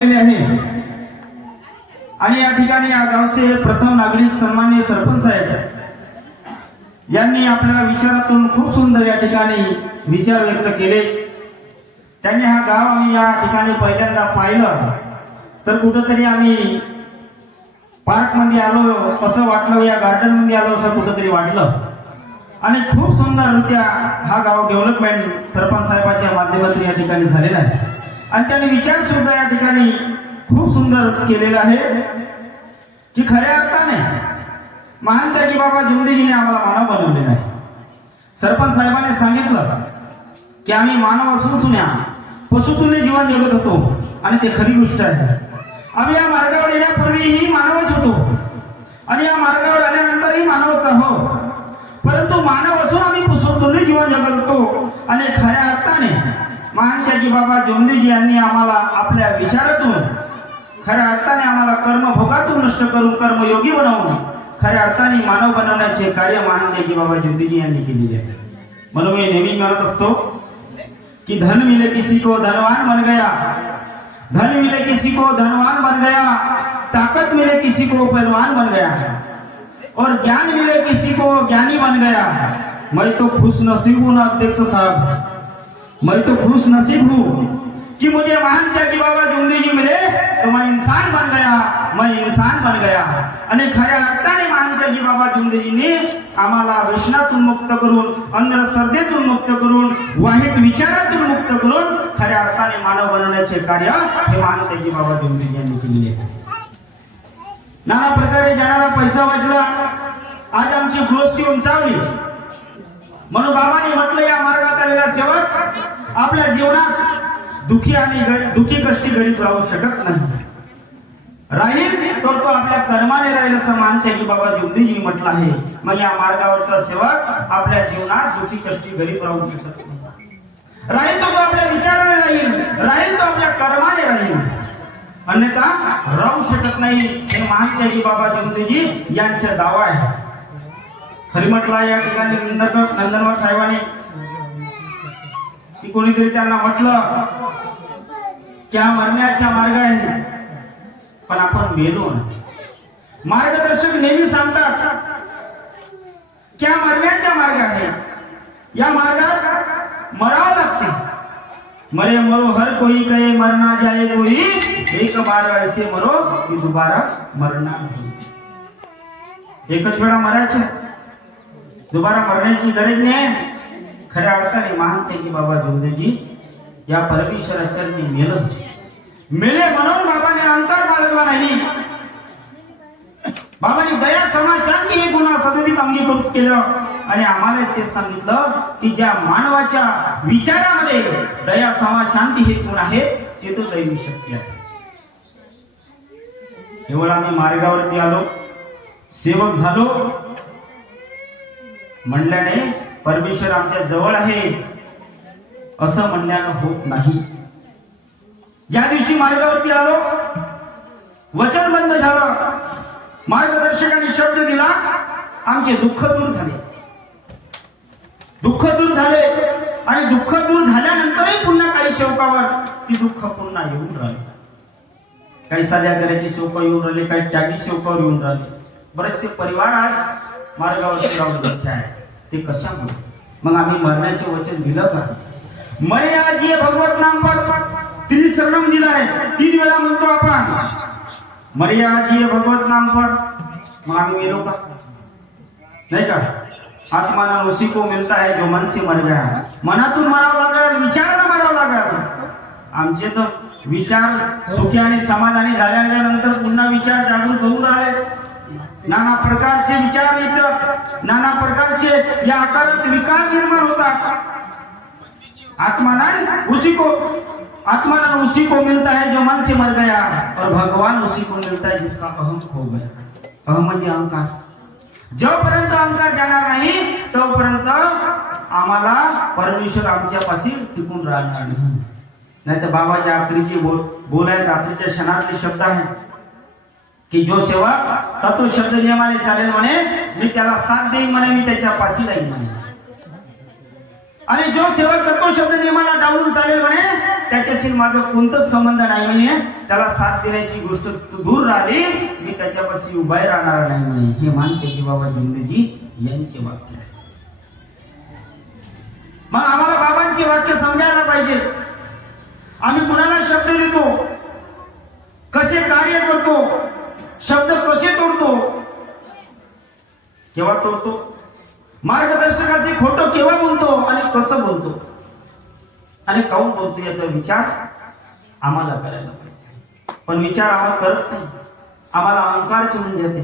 आहे आणि या ठिकाणी या गावचे प्रथम नागरिक सन्माननीय सरपंच साहेब यांनी आपल्या विचारातून खूप सुंदर या ठिकाणी विचार व्यक्त केले। त्यांनी हा गाव आम्ही या ठिकाणी पहिल्यांदा पाहिलं तर कुठेतरी आम्ही पार्क मध्ये आलो असं वाटलं, या गार्डन मध्ये आलो असं कुठेतरी वाटलं आणि खूप सुंदररित्या हा गाव डेव्हलपमेंट सरपंच साहेबांच्या माध्यमातून या ठिकाणी झालेला आहे आणि त्यांनी विचार सुद्धा या ठिकाणी खूप सुंदर केलेला आहे की खऱ्या अर्थाने मानता की बाबा जिंदगीने आम्हाला मानव बनवलेला आहे। सरपंच साहेबांनी सांगितलं की आम्ही मानव असून सुन्या पशुतुल्य जीवन जगत होतो आणि ते खरी गोष्ट आहे। आम्ही या मार्गावर येण्यापूर्वीही मानवच होतो आणि या मार्गावर आल्यानंतरही मानवच आहोत, परंतु मानव असून आम्ही पशुतुल्य जीवन जगत होतो आणि खऱ्या अर्थाने मानता की बाबा जोंधेजी यांनी आम्हाला आपल्या विचारातून खऱ्या अर्थाने आम्हाला कर्मभोगातून नष्ट करून कर्मयोगी बनवून खऱ्या अर्थाने मानव बनवण्याचे कार्य मानता की बाबा जोंधेजी यांनी केलेले आहे। म्हणून मी नेहमी म्हणत असतो कि धन मिले किसी को धनवान बन गया, धन मिले किसी को धनवान बन गया, ताकत मिले किसी को पहलवान बन गया और ज्ञान मिले किसी को ज्ञानी बन गया। मैं तो खुश नसीब हूं ना अध्यक्ष साहब, मैं तो खुश नसीब हूँ कि मुझे मान किया कि बाबा जिंदगी मिले तो मैं इंसान बन गया, मैं इंसान बन गया। आणि खऱ्या अर्थाने मानते की बाबा जिंदगीने आम्हाला व्यसनातून मुक्त करून, अंधश्रद्धेतून मुक्त करून, वाईट विचारातून मुक्त करून खऱ्या अर्थाने मानव बनवण्याचे कार्य हे मानते की बाबा जिंदगी यांनी केलेले आहे। नाना प्रकारे जाणारा पैसा वाचला, आज आमची गृहस्थी उंचावली, म्हणून बाबांनी म्हटलं या मार्गात आलेला सेवक आपल्या जीवनात दुखी आणि दुखी कष्टी गरीब राहू शकत नाही, राहील तर तो आपल्या कर्माने राहील असं मानते की बाबा जोंधेजींनी म्हटलं आहे। मग या मार्गावरचा सेवक आपल्या जीवनात दुखी कष्टी गरीब राहू शकत नाही, राहील तो आपल्या विचाराने राहील, राहील तो आपल्या कर्माने राहील, अन्यथा राहू शकत नाही हे मानते की बाबा जोंधेजी यांचा दावा आहे। खरी म्हटलं या ठिकाणी नंदनवार साहेबांनी की कोणीतरी त्यांना म्हटलं की हा मरण्याचा मार्ग आहे, पण आपण मेलो ना। मार्गदर्शक नेहमी सांगतात की हा मरण्याचा मार्ग आहे, या मार्गात मरावं लागते। मरे मरो हर कोई कहे मरना जाए कोई, एक बार ऐसे मरो कि दोबारा मरना नहीं। एकच वेळा मरायचे, दोबारा मरण्याची गरज नाही। खऱ्या अर्थाने मानते की बाबा जोंधेजी या परमेश्वराचरणी मेले म्हणून बाबाने अहंकार बाळगला नाही। बाबांनी दया क्षमा शांती हे गुण सतत अंगीकृत केलं आणि आम्हाला ते सांगितलं की ज्या मानवाच्या विचारामध्ये दया क्षमा शांती हे गुण आहेत ते तो दैवी शक्ती आहे। केवळ आम्ही मार्गावरती आलो, सेवक झालो म्हणल्याने परमेश्वर आमच्या जवळ आहे असं म्हणण्यानं होत नाही। ज्या दिवशी मार्गावरती आलो, वचन बंद झालं, मार्गदर्शकाने शब्द दिला, आमचे दुःख दूर झाले, दुःख दूर झाले आणि दुःख दूर झाल्यानंतरही पुन्हा काही सेवकावर ती दुःख पुन्हा येऊन राहिले। काही साध्या करायची सेवक येऊन राहिले, काही त्यागी सेवकावर येऊन राहिले। बरेचसे परिवार आज मार्गावरती राहून बसले आहे, ते कशामुळे? मग आम्ही मरण्याचे वचन दिलं का? मरे आज ये भगवत नाम पर त्रिशरणम दिला आहे, 3 वेळा म्हणतो आपण मरे आज ये भगवत नाम पर। मग आम्ही मेलो का? नाही का? आत्माना उसी को मिलता है जो मन से मर गया। मनातून मरावं लागेल, विचारानं मरावं लागेल। आमचे तर विचार सुखी आणि समाधानी झाल्यानंतर पुन्हा विचार जागृत होऊन राहिले, नाना प्रकारचे विचार येतात, नाना प्रकारचे या आकारात विकार निर्माण होतात। आत्माना उसी को मिलता है जो मन से मर गया और भगवान उसी को मिलता है जिसका अहम खो गया। अहम म्हणजे अहंकार। जोपर्यंत अहंकार जाणार नाही तोपर्यंत आम्हाला परमेश्वर आमच्या पाशी टिकून राहणार नाही। नाहीतर बाबाच्या आखरीचे बोल आहेत, आखरीच्या क्षणातले शब्द आहेत की जो सेवक तत्व शब्द नियमाने चालेल म्हणे, मी त्याला साथ देईन म्हणे, मी त्याच्या पाशी राहीन म्हणे। आणि जो सेवक तत्वशब्द नियमाला डावलून चालेल म्हणे त्याच्याशी माझं कोणतंच संबंध नाही म्हणे, त्याला साथ देण्याची गोष्ट दूर राहिली, मी त्याच्यापाशी उभा राहणार नाही म्हणे. हे मानते की बाबा जिंदगी यांचे वाक्य आहे. मग आम्हाला बाबांची वाक्य समजायला पाहिजे. आम्ही कुणाला शब्द देतो, कसे कार्य करतो, शब्द कसे तोडतो, केव्हा तोडतो, मार्गदर्शकाशी खोटं केव्हा बोलतो आणि कसं बोलतो आणि काऊन बोलतो याचा विचार आम्हाला करायला पाहिजे. पण विचार आम्हाला करत नाही, आम्हाला अहंकार चिडून जाते.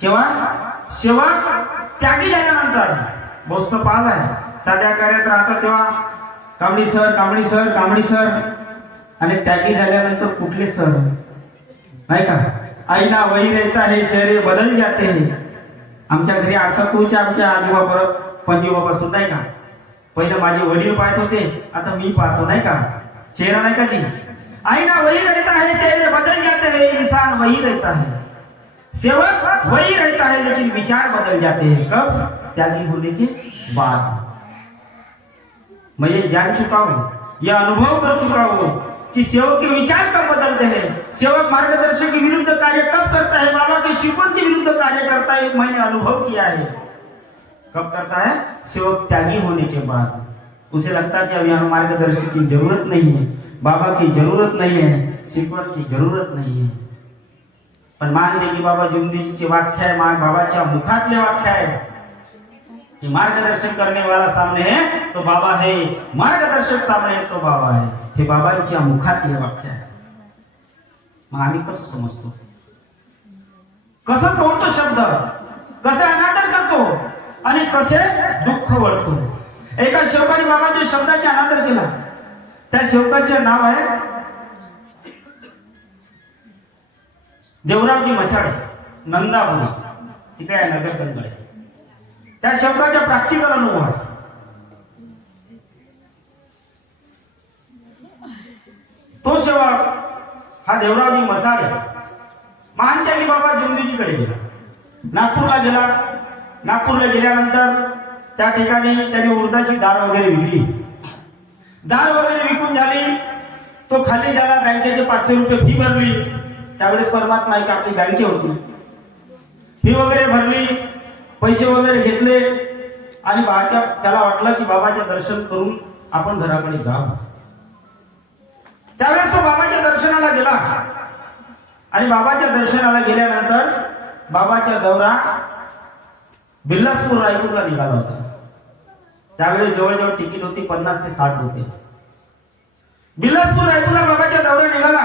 केव्हा सेवक त्यागी झाल्यानंतर बहुत पाल आहे, साध्या कार्यात राहतात तेव्हा Kambadi sir Kambadi sir Kambadi sir, आणि त्यागी झाल्यानंतर कुठले सर नाही का. आईना वही रहता है चेहरे बदल जाते हैं. आमच्या घरी आरसातूच्या आमच्या आजोबा पंजोबा सुद्धा नाही का, पहिलं माझे वडील पाहत होते, आता मी पाहतो नाही का. चेहरा नाही का जी, आईना वही रहता है चेहरे बदल जाते हैं, इंसान वही रहता है. सेवक वही रहता है लेकिन विचार बदल जाते हैं. कब? त्यागी होने के बाद. मैं ये जान चुका हूं, यह अनुभव कर चुका हूं कि सेवक के विचार कब बदलते हैं, सेवक मार्गदर्शक के विरुद्ध कार्य कब करता है, बाबा के शिकवण के विरुद्ध कार्य करता है. मैंने अनुभव किया है. कब करता है? सेवक त्यागी होने के बाद. उसे लगता है कि अब यहाँ मार्गदर्शक की जरूरत नहीं है, बाबा की जरूरत नहीं है, शिकवण की जरूरत नहीं है. पण मान दे की बाबा जुमदीजीचे वाक्य आहे, बाबाच्या मुखातले वाक्य आहे कि मार्गदर्शन करने वाला सामने है तो बाबा है, मार्गदर्शक सामने है तो बाबा है. हे बाबांच्या मुखातले वाक्य आहे. मग आम्ही कसं समजतो, कसं तोडतो शब्द, कसे अनादर करतो आणि कसे दुःख वळतो. एका सेवकाने बाबाच्या शब्दाचे अनादर केला. त्या सेवकाचे नाव आहे देवरावजी मछाडे, नंदापुरी, तिकडे आहे नगरकंदळे. त्या शब्दाचा प्रॅक्टिकल अनुभव आहे. तो सेवक हा देवरावजी मसाळे मान त्यागी बाबा जुमदीजीकडे गेला, नागपूरला गेला. नागपूरला गेल्यानंतर त्या ठिकाणी त्याने उडदाची दार वगैरे विकली. दार वगैरे विकून झाली, तो खाली झाला, बँकेचे 500 रुपये फी भरली. त्यावेळेस परमात्मा एक आपली बँके होती. फी वगैरे भरली, पैसे वगैरे घेतले आणि त्याला वाटलं की बाबाच्या दर्शन करून आपण घराकडे जावं. त्यावेळेस तो बाबाच्या दर्शनाला गेला आणि बाबाच्या दर्शनाला गेल्यानंतर बाबाचा दौरा बिलासपूर रायपूरला निघाला होता. त्यावेळेस जवळजवळ तिकीट होती 50 ते 60 रुपये. बिलासपूर रायपूरला बाबाचा दौरा निघाला.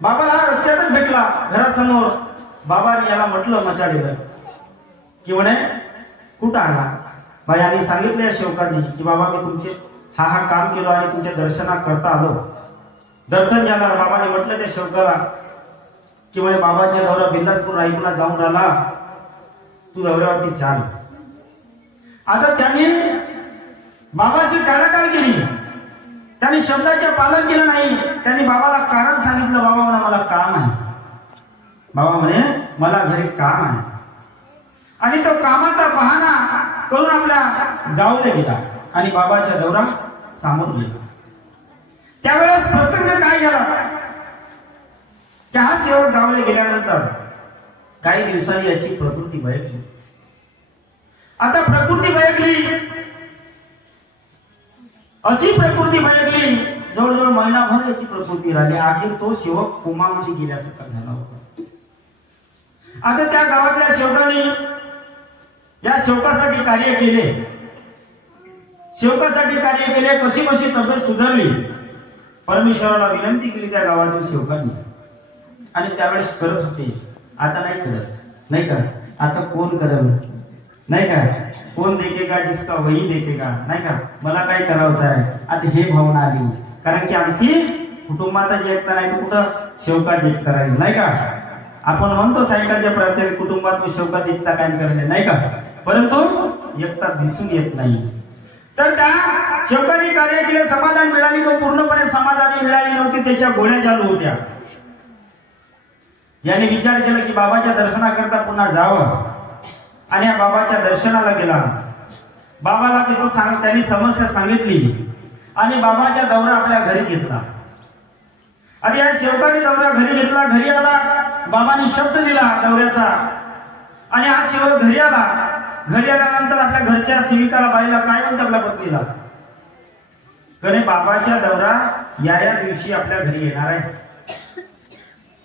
बाबाला रस्त्यातच भेटला घरासमोर. बाबाने याला म्हटलं मचाडीला की म्हणे कुठं आला. बायांनी सांगितलं या सेवकांनी की बाबा मी तुमचे हा काम केलो आणि तुमच्या दर्शना करता आलो. दर्शन झालं. बाबाने म्हटलं त्या सेवकाला की म्हणे बाबाच्या दौरा बिलासपूर रायपूरला जाऊन राहिला, तू दौऱ्यावरती चाल. आता त्यांनी बाबाशी टाळाटाळ केली, त्यांनी शब्दाचे पालन केलं नाही. त्यांनी बाबाला कारण सांगितलं, बाबा म्हणा मला काम आहे. बाबा म्हणे मला घरी काम आहे. आणि तो कामाचा बहाणा करून आपल्या गावला गेला आणि बाबाच्या दौरा सामोर गेला. त्यावेळेस प्रसंग काय झाला की हा सेवक गावला गेल्यानंतर काही दिवसांनी याची प्रकृती बयकली. आता प्रकृती बयकली, अशी प्रकृती बयकली, जवळजवळ महिनाभर याची प्रकृती राहिली. अखेर तो सेवक कोमामध्ये गेल्यासारखा झाला होता. आता त्या गावातल्या सेवकांनी या सेवकासाठी कार्य केले, सेवकासाठी कार्य केले. कशी कशी तब्येत सुधारली, परमेश्वराला विनंती केली त्या गावातील सेवकांनी. आणि त्यावेळेस करत होते, आता नाही करत. नाही का आता कोण करल, नाही का कोण देखेगा जिसका वही देखेगा. नाही का मला काय करायचं आहे. आता हे भावना आली, कारण की आमची कुटुंबात जी एकता नाही तर कुठं सेवकात एकता राहील. नाही का आपण म्हणतो सायकलच्या प्रत्येक कुटुंबात सेवकात एकता कायम करणे, नाही का, परंतु एकता दिसून येत नाही. तर त्या सेवकांनी कार्य केले, समाधान मिळाली, पण पूर्णपणे समाधानी मिळाली नव्हती. त्याच्या गोळ्या चालू होत्या. याने विचार केला की बाबाच्या दर्शनाकरता पुन्हा जावं. आणि या बाबाच्या दर्शनाला गेला. बाबाला तिथं त्यांनी समस्या सांगितली आणि बाबाच्या दौरा आपल्या घरी घेतला. आणि या सेवकाने दौरा घरी घेतला. घरी आला, बाबाने शब्द दिला दौऱ्याचा आणि हा सेवक घरी आला. घरी आल्यानंतर आपल्या घरच्या सेविकाला बाईला काय म्हणते आपल्या पत्नीला, कडे बाबाच्या दौरा या दिवशी आपल्या घरी येणार आहे.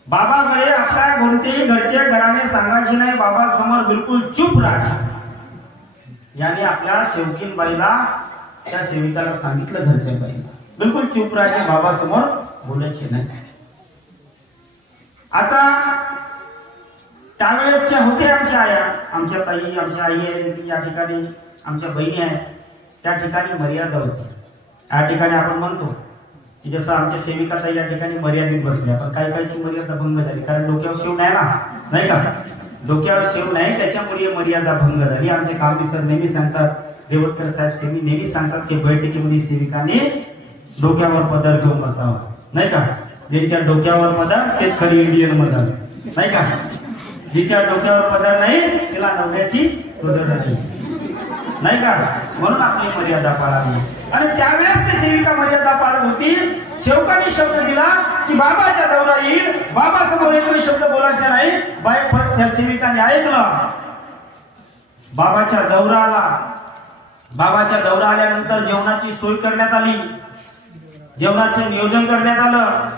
बाबाकडे आपल्या कोणतेही घरचे घराने सांगायचे नाही. बाबा समोर बिलकुल चूप राहायचे. याने आपल्या सेवकीन बाईला त्या सेविकाला सांगितलं, घरच्या बाईला बिलकुल चूप राहायचे, बाबा समोर बोलायचे नाही. आता त्यावेळेसच्या होते आमच्या आया, आमच्या ताई, आमच्या आई आहे या ठिकाणी, आमच्या बहिणी आहेत त्या ठिकाणी मर्यादा होती. या ठिकाणी आपण म्हणतो की जसं आमच्या सेविका ताई या ठिकाणी मर्यादित बसल्या, पण काही काहीची मर्यादा भंग झाली. कारण डोक्यावर शेव नाही ना, नाही का, डोक्यावर शेव नाही, त्याच्यामुळे मर्यादा भंग झाली. आमचे कामडी सर नेहमी सांगतात, रेवतकर साहेब नेहमी सांगतात की बैठकीमध्ये सेविकाने डोक्यावर पदर घेऊन बसावा, नाही का. ज्यांच्या डोक्यावर पदर तेच खरी इंडियन मदर, नाही का. जिच्या डोक्यावर पदर नाही तिला नवऱ्याची कदर नाही का. म्हणून आपली मर्यादा पाळावी. आणि त्यावेळेस ते सेविका मर्यादा पाळत होती. सेवकाने शब्द दिला की बाबाच्या दौरा येईल, बाबा समोर एकही शब्द बोलायचा नाही. बाई त्या सेविकाने ऐकलं. बाबाच्या दौरा आला. बाबाच्या दौरा आल्यानंतर जेवणाची सोय करण्यात आली, जेवणाचे नियोजन करण्यात आलं.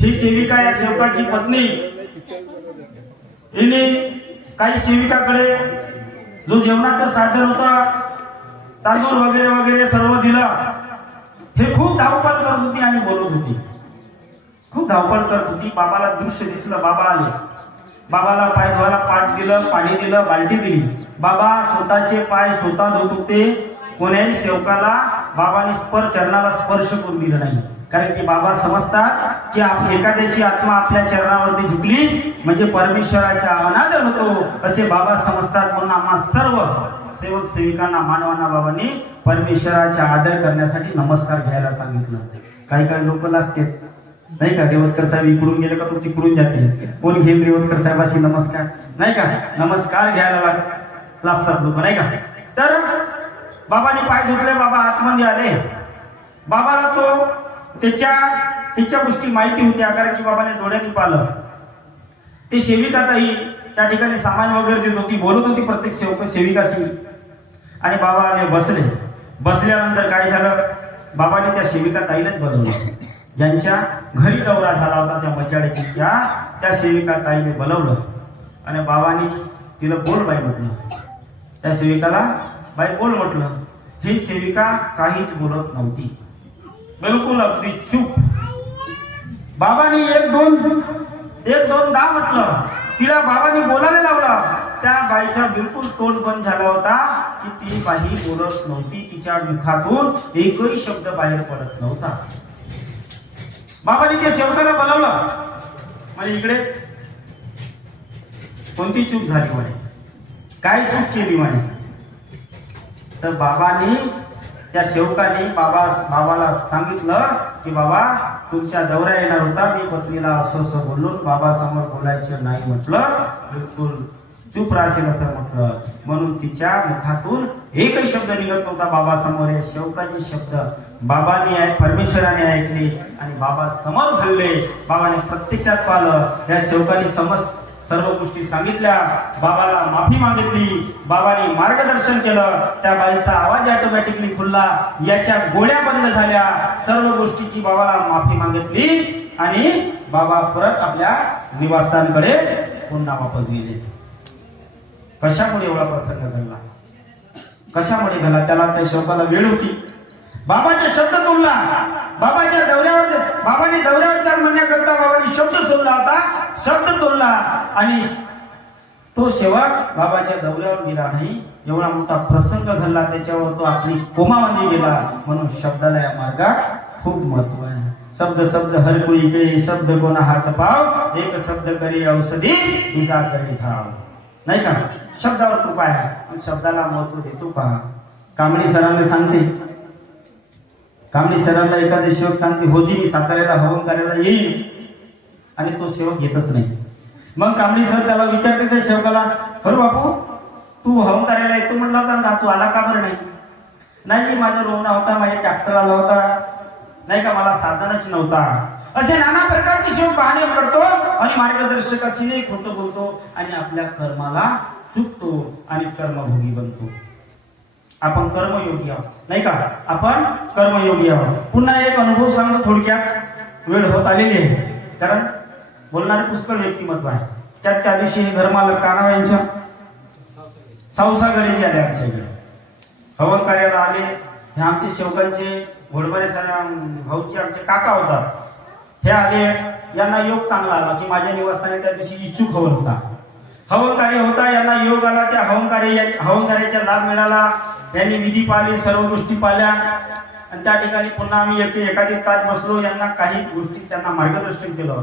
ही सेविका या सेवकाची पत्नी, हिने काही सेविकाकडे जो जेवणाचं साधन होता, तांदूळ वगैरे वगैरे सर्व दिलं. हे खूप धावपळ करत होती आणि बोलत होती, खूप धावपळ करत होती. बाबाला दृश्य दिसलं. बाबा आले. बाबाला पाय धुवायला पाट दिलं, पाणी दिलं, बाल्टी दिली. बाबा स्वतःचे पाय स्वतः धुत होते. कोण्याही सेवकाला बाबाने चरणाला स्पर्श करून दिलं नाही. कारण की बाबा समजतात की एखाद्याची आत्मा आपल्या चरणावरती झुकली म्हणजे परमेश्वराचा अनादर होतो, असे बाबा समजतात. म्हणून आम्हा सर्व सेवक सेविकांना, मानवांना बाबांनी परमेश्वराचा आदर करण्यासाठी नमस्कार घ्यायला सांगितलं. काही काही लोक लाजतात, नाही का. रेवतकर साहेब इकडून गेले का तो तिकडून जाते. कोण घेईल रेवतकर साहेबाशी नमस्कार, नाही का. नमस्कार घ्यायला लाजतात लोक, नाही का. तर बाबांनी पाय धुतले. बाबा आतमध्ये आले. बाबाला तो त्याच्या गोष्टी माहिती होत्या, कारण की बाबाने डोळ्यांनी पाहिलं. ते सेविका ताई त्या ठिकाणी सामान वगैरे देत होती, बोलत होती प्रत्येक सेविकाशी. आणि बाबा आले, बसले. बसल्यानंतर काय झालं, बाबाने त्या सेविका ताईलाच बोलवलं. ज्यांच्या घरी दौरा झाला होता त्या मचाडेच्या त्या सेविका ताईने बोलवलं आणि बाबांनी तिला बोल बाई म्हटलं. त्या सेविकाला बाई बोल म्हटलं. ही सेविका काहीच बोलत नव्हती, बिलकुल अगदी चूप. बाबांनी एक दोनदा म्हटलं. तिला बाबांनी बोलायला लावलं. त्या बाईचा बिलकुल तोंड बंद झाला होता की ती बाई बोलत नव्हती. तिच्या मुखातून एकही शब्द बाहेर पडत नव्हता. बाबांनी त्या सेवकाला बोलावलं. म्हणजे इकडे कोणती चूक झाली म्हणे, काय चूक केली म्हणे. तर बाबांनी त्या सेवकाने बाबाला सांगितलं की बाबा तुमच्या दौरा येणार होता, मी पत्नीला असं बोलून बाबा समोर बोलायचं नाही म्हटलं, बिलकुल चूप राहशील असं म्हटलं. म्हणून तिच्या मुखातून एकही शब्द निघत नव्हता बाबा समोर. या सेवकाचे शब्द बाबांनी परमेश्वराने ऐकले आणि बाबा समोर घडले. बाबाने प्रत्यक्षात पाहिलं. या सेवकाने सर्व गोष्टी सांगितल्या. बाबाला माफी मागितली. बाबाने मार्गदर्शन केलं. त्या बाईचा आवाज ऑटोमॅटिकली खुलला. याच्या गोळ्या बंद झाल्या. सर्व गोष्टीची बाबाला माफी मागितली आणि बाबा परत आपल्या निवासस्थानकडे पुन्हा वापस गेले. कशामुळे एवढा प्रसंग घडला, कशामुळे घडला, त्याला त्या शोकाला वेळ होती. बाबाचा शब्द तोडला. बाबाच्या दौऱ्यावर बाबाने दौऱ्यावर चाल म्हणण्याकरता बाबाने शब्द सोडला होता. शब्द तोडला आणि तो सेवक बाबाच्या दौऱ्यावर गेला नाही. एवढा मोठा प्रसंग घडला, त्याच्यावर तो आपली कोमामध्ये गेला. म्हणून शब्दाला या मार्गात खूप महत्व आहे. शब्द हर कोई के शब्द कोणा हात पाव, एक शब्द करी औषधी तुझा करी घाव, नाही का. शब्दावर कृपा आहे पण शब्दाला महत्व देतो का. कांबळी सरांना सांगते, कांबळी सरांना एखादे सेवक सांगते होजी मी साताऱ्याला हवन करायला येईल आणि तो सेवक येतच नाही. मग कांबळी सर त्याला विचारते त्या सेवकाला, बरं बापू तू हवन करायला येतो म्हणला होता ना, तू आला का बरं नाही? नाही जी, माझा रोवणा होता, माझ्या ट्रॅक्टर आला होता, नाही का, मला साधनच नव्हता. असे नाना प्रकारचे शिव पाहणे करतो आणि मार्गदर्शकाशीने खोटं बोलतो आणि आपल्या कर्माला चुकतो आणि कर्मभोगी बनतो. आपण कर्मयोगी आहोत, नाही का, आपण कर्मयोगी आहोत. पुन्हा एक अनुभव सांगतो थोडक्यात, वेळ होत आलेली आहे, कारण बोलणारे पुष्कळ व्यक्तिमत्व आहे. त्या दिवशी घरमालक कानाव यांच्या सावसाकडे आले, आमच्या इकडे हवन कार्याला आले. हे आमचे शेवकांचे घोडबरे भाऊचे आमचे काका होतात. हे आले, यांना योग चांगला आला की माझ्या निवासस्थानी त्या दिवशी इच्छुक हवन होता, हवन कार्य होता. यांना योग आला, त्या हवन कार्याचा लाभ मिळाला. यांनी विधी पाळले, सर्व गोष्टी पाळल्या आणि त्या ठिकाणी पुन्हा आम्ही एखादी तास बसलो. यांना काही गोष्टी त्यांना मार्गदर्शन केलं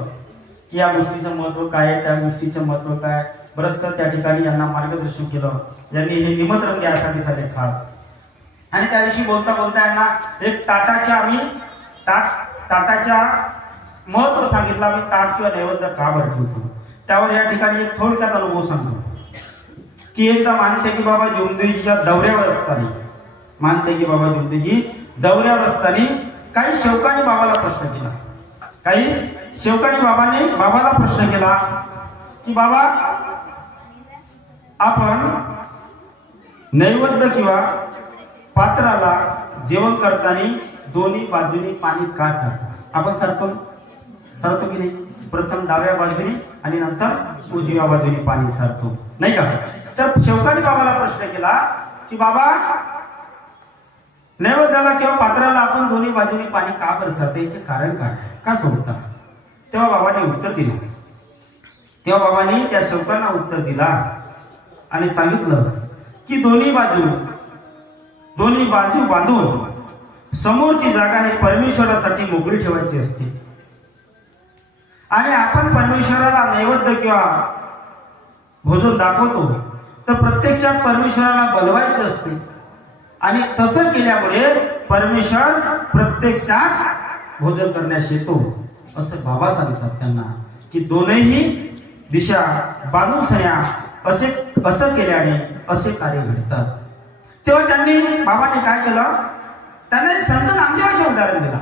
की या गोष्टीचं महत्व काय आहे, त्या गोष्टीचं महत्व काय, बरंचसं त्या ठिकाणी यांना मार्गदर्शन केलं. यांनी हे निमंत्रण द्यायसाठी झाले खास. आणि त्या दिवशी बोलता बोलता यांना एक ताटाच्या महत्व सांगितलं. आम्ही ताट किंवा नैवेद्य का बरं ठेवतो, त्यावर या ठिकाणी एक थोडक्यात अनुभव सांगतो की एकदा मानते की बाबा जुमदेजीच्या दौऱ्यावर असताना, मानते की बाबा जुमदेजी दौऱ्यावर असताना काही शेवकांनी बाबाला प्रश्न केला. काही शेवकांनी बाबाला प्रश्न केला की बाबा, आपण नैवेद्य किंवा पात्राला जेवण करताना दोन्ही बाजूनी पाणी का सारतो? आपण सरतो की नाही? प्रथम डाव्या बाजूने आणि नंतर उजव्या बाजूने पाणी सारतो, नाही का? तर शेवकांनी बाबाला प्रश्न केला की बाबा, नैवेद्याला किंवा पात्राला आपण दोन्ही बाजूने पाणी का बरं सारतो, याचे कारण काय, का सोडता? तेव्हा बाबांनी उत्तर दिलं. तेव्हा बाबांनी त्या शेवकांना उत्तर दिला आणि सांगितलं की दोन्ही बाजू बांधून समोरची जागा ही परमेश्वरासाठी मोकळी ठेवायची असते. आणि आपण परमेश्वराला नैवेद्य किंवा भोजन दाखवतो तर प्रत्यक्षात परमेश्वराला बोलवायचे असते. आणि तसं केल्यामुळे परमेश्वर प्रत्यक्षात भोजन करण्यास येतो, असं बाबा सांगतात त्यांना की दोनही दिशा बांधून सण्या असं केल्याने असे कार्य घडतात. तेव्हा बाबांनी काय केलं, त्यांना एक संत नामदेवाचे उदाहरण दिला.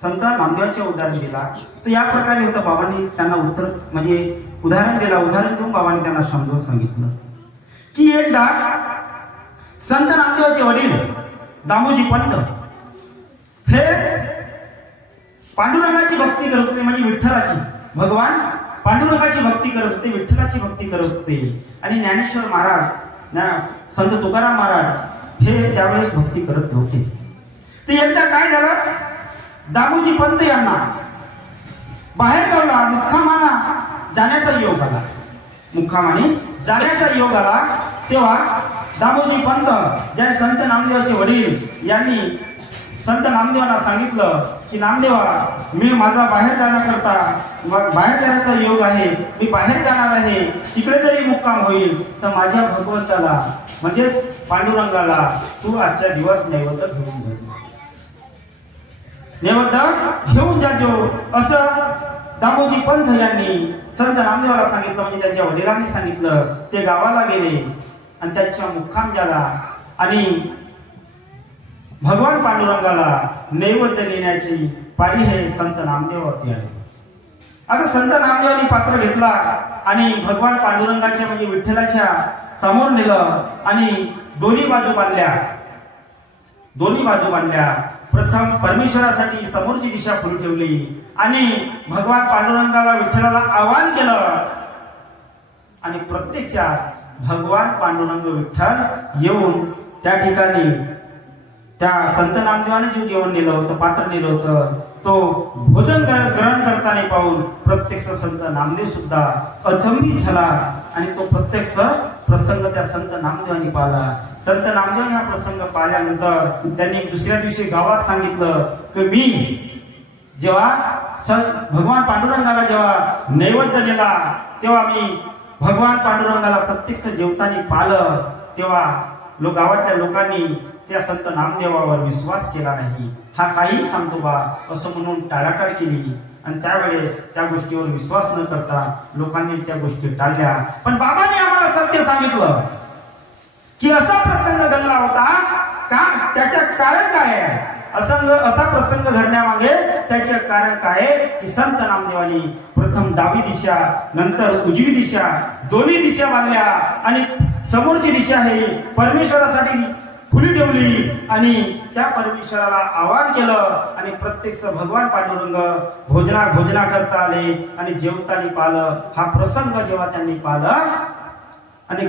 संत नामदेवाचे उदाहरण दिला तर या प्रकारे होतं. बाबांनी त्यांना उदाहरण देऊन बाबांनी त्यांना समजावून सांगितलं की एकदा संत नामदेवाचे वडील दामोजी पंत हे पांडुरंगाची भक्ती करत होते, म्हणजे विठ्ठलाची, भगवान पांडुरंगाची भक्ती करत होते, विठ्ठलाची भक्ती करत होते. आणि ज्ञानेश्वर महाराज, संत तुकाराम महाराज हे त्यावेळेस भक्ती करत होते. तर एकदा काय झालं, दामोजी पंत यांना बाहेर गावला मुक्कामाने जाण्याचा योग आला. तेव्हा दामोजी पंत ज्या संत नामदेवाचे वडील यांनी संत नामदेवांना सांगितलं की नामदेवा, मी माझा बाहेर जाण्याचा योग आहे, मी बाहेर जाणार आहे, तिकडे जरी मुक्काम होईल तर माझ्या भगवंताला म्हणजेच पांडुरंगाला तू आजच्या दिवस नैवेद्य घेऊन जाजो, असं दामोजी पंत यांनी संत नामदेवाला सांगितलं. म्हणजे त्यांच्या वडिलांनी सांगितलं. ते गावाला गेले आणि त्यांच्या मुक्काम झाला आणि भगवान पांडुरंगाला नैवेद्य नेण्याची पारी हे संत नामदेवावरती आली. आता संत नामदेवांनी पात्र घेतला आणि भगवान पांडुरंगाच्या म्हणजे विठ्ठलाच्या समोर नेलं आणि दोन्ही बाजू बांधल्या. प्रथम परमेश्वरासाठी समोरची दिशा खुली ठेवली आणि भगवान पांडुरंगाला विठ्ठलाला आवाहन केलं. आणि प्रत्यक्षात भगवान पांडुरंग विठ्ठल येऊन त्या ठिकाणी त्या संत नामदेवाने जे जेवण नेलं होतं, पात्र नेलं होतं, तो भोजन ग्रहण करताना पाहून प्रत्यक्ष संत नामदेव सुद्धा अचंबित झाला. आणि तो प्रत्यक्ष प्रसंग त्या संत नामदेवांनी पाहिला. संत नामदेवांनी हा प्रसंग पाहिल्यानंतर त्यांनी दुसऱ्या दिवशी गावात सांगितलं की मी जेव्हा भगवान पांडुरंगाला जेव्हा नैवेद्य नेला तेव्हा मी भगवान पांडुरंगाला प्रत्यक्ष जेवताना पाहिलं. तेव्हा गावातल्या लोकांनी त्या संत नामदेवावर विश्वास केला नाही. हा काही सांगतो बा असं म्हणून टाळाटाळ केली. आणि त्यावेळेस त्या गोष्टीवर विश्वास न करता लोकांनी त्या गोष्टी टाळल्या. पण बाबांनी आम्हाला सत्य सांगितलं की असा प्रसंग घडला होता का, त्याच्या कारण काय आहे, असा प्रसंग घडण्यामागे त्याचे कारण काय आहे की संत नामदेवानी प्रथम डावी दिशा नंतर उजवी दिशा दोन्ही दिशा बांधल्या आणि समोरची दिशा हे परमेश्वरासाठी खुली ठेवली आणि त्या परमेश्वराला आवाहन केलं आणि प्रत्यक्ष भगवान पांडुरंग भोजना करता आले आणि जेवताना पाहिलं. हा प्रसंग जेव्हा त्यांनी पाहिलं आणि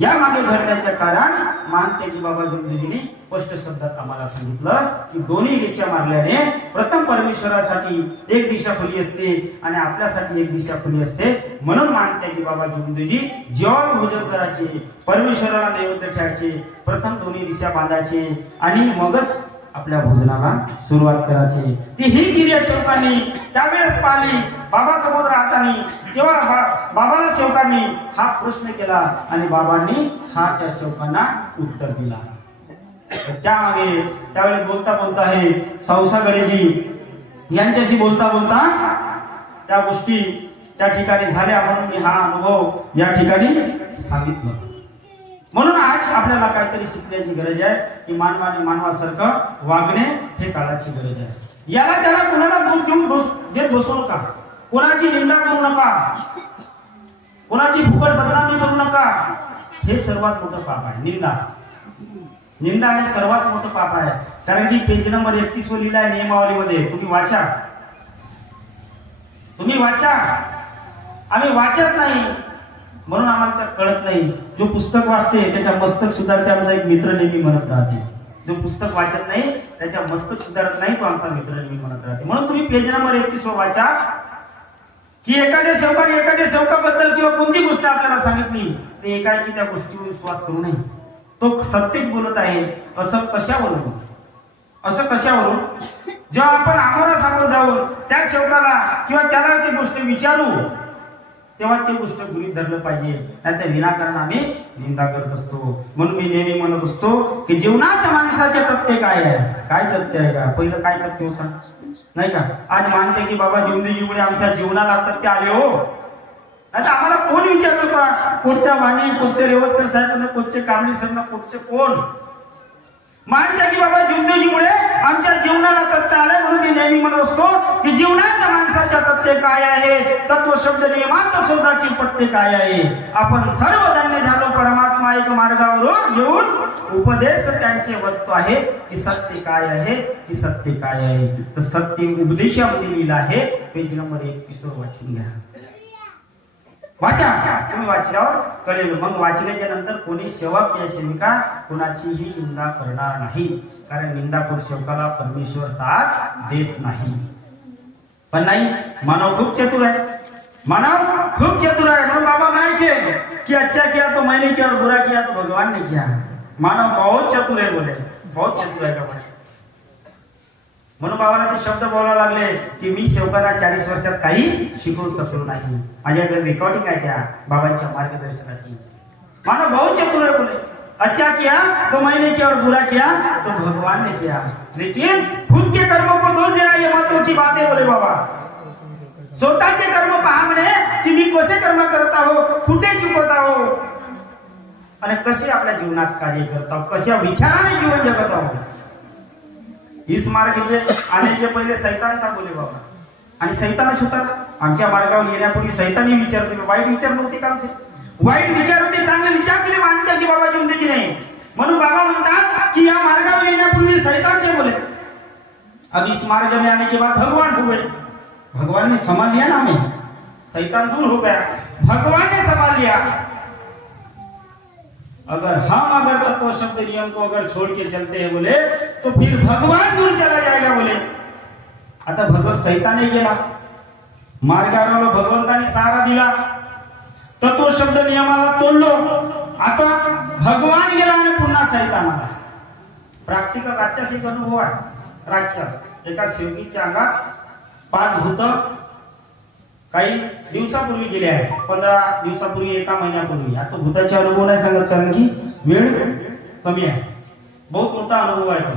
या मागे घडण्याचे कारण मानते की बाबा जुमदेवीने स्पष्ट शब्दात आम्हाला सांगितलं की दोन्ही दिशा मारल्याने प्रथम परमेश्वरासाठी एक दिशा खुली असते आणि आपल्यासाठी एक दिशा खुली असते. म्हणून मानते की बाबा जुमदेवजी जेव्हा भोजन करायचे परमेश्वराला नैवेद्य ठेवायचे प्रथम दोन्ही दिशा बांधायचे आणि मगच आपल्या भोजनाला सुरुवात करायची. ती ही क्रिया सेवकांनी त्यावेळेस पाहिली बाबा समोर राहताना. तेव्हा बाबाला सेवकांनी हा प्रश्न केला आणि बाबांनी हा त्या सेवकांना उत्तर दिला. त्यामागे त्यावेळेस बोलता बोलता हे सौसा गडेजी यांच्याशी बोलता बोलता त्या गोष्टी त्या ठिकाणी झाल्या म्हणून मी हा अनुभव या ठिकाणी सांगितलं. म्हणून आज आपल्याला काहीतरी शिकण्याची गरज आहे की मानवाने मानवासारखं वागणे हे काळाची गरज आहे. याला त्याला कुणाला दोष देत बसू नका, कोणाची निंदा करू नका, कोणाची फुकट बदनामी करू नका. हे सर्वात मोठं पाप आहे. निंदा हे सर्वात मोठं पाप आहे. कारण की पेज नंबर 31 वर लिहिला आहे नियमावलीमध्ये. तुम्ही वाचा. आम्ही वाचत नाही म्हणून आम्हाला त्या कळत नाही. जो पुस्तक वाचते त्याच्या मस्तक सुधारते आमचा एक मित्र नेहमी म्हणत राहते. जो पुस्तक वाचत नाही त्याच्या मस्तक सुधारत नाही तो आमचा मित्र नेहमी म्हणत राहते. म्हणून तुम्ही पेज नंबर 31 वर वाचा की एखाद्या सेवकाबद्दल किंवा कोणती गोष्ट आपल्याला सांगितली ते एकाएकी त्या गोष्टीवर विश्वास करू नये. तो सत्यच बोलत आहे असं कशावरून जेव्हा आपण आमोरासमोर जाऊन त्या सेवकाला किंवा त्याला ती गोष्ट विचारू तेव्हा ती गोष्ट गृहीत धरलं पाहिजे. नाहीतर विनाकारण आम्ही निंदा करत असतो. म्हणून मी नेहमी म्हणत असतो की जीवनात माणसाचे तथ्य काय आहे. काय तथ्य आहे का, पहिलं काय तथ्य होतं नाही का. आज मानते की बाबा जुमदेवजीमुळे आमच्या जीवनाला तथ्य आले हो. नाही तर आम्हाला कोण विचारतो का कोणच्या वाणी कोणचे रेवतकर साहेब कोणचे कांबळे सर कोणचे कोण मानते की बाबा जुमदेवजीमुळे आमच्या जीवनाला तथ्य आले. म्हणून मी नेहमी म्हणत असतो की जीवनात माणसाच्या तथ्य काय आहे, तत्व शब्द नियमांत शोधा की पत्ते काय आहे. आपण सर्व धन्य झालो परमात्मा एक मार्गावरून येऊन उपदेश त्यांचे वत्व आहे की सत्य काय आहे की सत्य काय आहे. तर सत्य उपदेशामध्ये लिहिलं आहे. पेज नंबर 31 वर वाचून घ्या. वाचा. तुम्ही वाचल्यावर कळेल. मग वाचल्याच्या नंतर कोणी सेवक या सेविका कोणाचीही निंदा करणार नाही. कारण निंदाखोर सेवकाला परमेश्वर साथ देत नाही. पण नाही, मानव खूप चतुर आहे. म्हणून बाबा म्हणायचे कि अच्छा किया तो मैंने किया और बुरा किया तो भगवान ने किया. मानव बहुत चतुर है बोले. बहुत चतुर आहे का म्हणे. म्हणून बाबांना ते शब्द बोलायला लागले की मी सेवकांना 40 वर्षात काही शिकवू शकलो नाही. माझ्याकडे रेकॉर्डिंग आहे त्या बाबांच्या मार्गदर्शनाची. मानव बहुत चतुर है बोले. अच्छा किया तो मैंने किया और बुरा किया तो भगवान ने किया. लेकिन खुद के कर्मों को दोष देना ये महत्व की बात है बोले बाबा. स्वतःचे कर्म पहा म्हणे की मी कसे कर्म करत आहो, कुठे चुकत आहो आणि कसे आपल्या जीवनात कार्य करत आहो, कशा विचाराने जीवन जगत आहो. इस मार्ग के आने के पहिले सैतान था बोले बाबा. आणि सैतानच होता. आमच्या मार्गावर येण्यापूर्वी सैतानी विचार केले. वाईट विचार नव्हते का आमचे. वाईट विचार होते, चांगले विचार केले मानते की बाबा जुमदेवजी नाही. म्हणून बाबा म्हणतात की या मार्गावर येण्यापूर्वी सैतान थे बोले. अब इस मार्ग में आने के बाद भगवान हुए. भगवान ने संभाल लिया ना हमें. शैतान दूर हो गया, भगवान ने संभाल लिया. अगर तत्व शब्द नियम को अगर छोड़ के चलते हैं बोले तो फिर भगवान दूर चला जाएगा बोले. आता भगवत शैताने गेला मार्गावर, भगवंताने सहारा दिला, तत्व शब्द नियमाला तोडलो. आता भगवान गेला आणि पुन्हा शैतान आला. प्रॅक्टिकल राक्षस एक अनुभव आहे. राक्षस एका सेवकीच्या अंगात 5 भूत काही दिवसापूर्वी गेले आहे. 15 दिवसापूर्वी, 1 महिन्यापूर्वी. आता भूताचे अनुभव नाही सांगत कारण की वेळ कमी आहे. बहुत मोठा अनुभव आहे तो.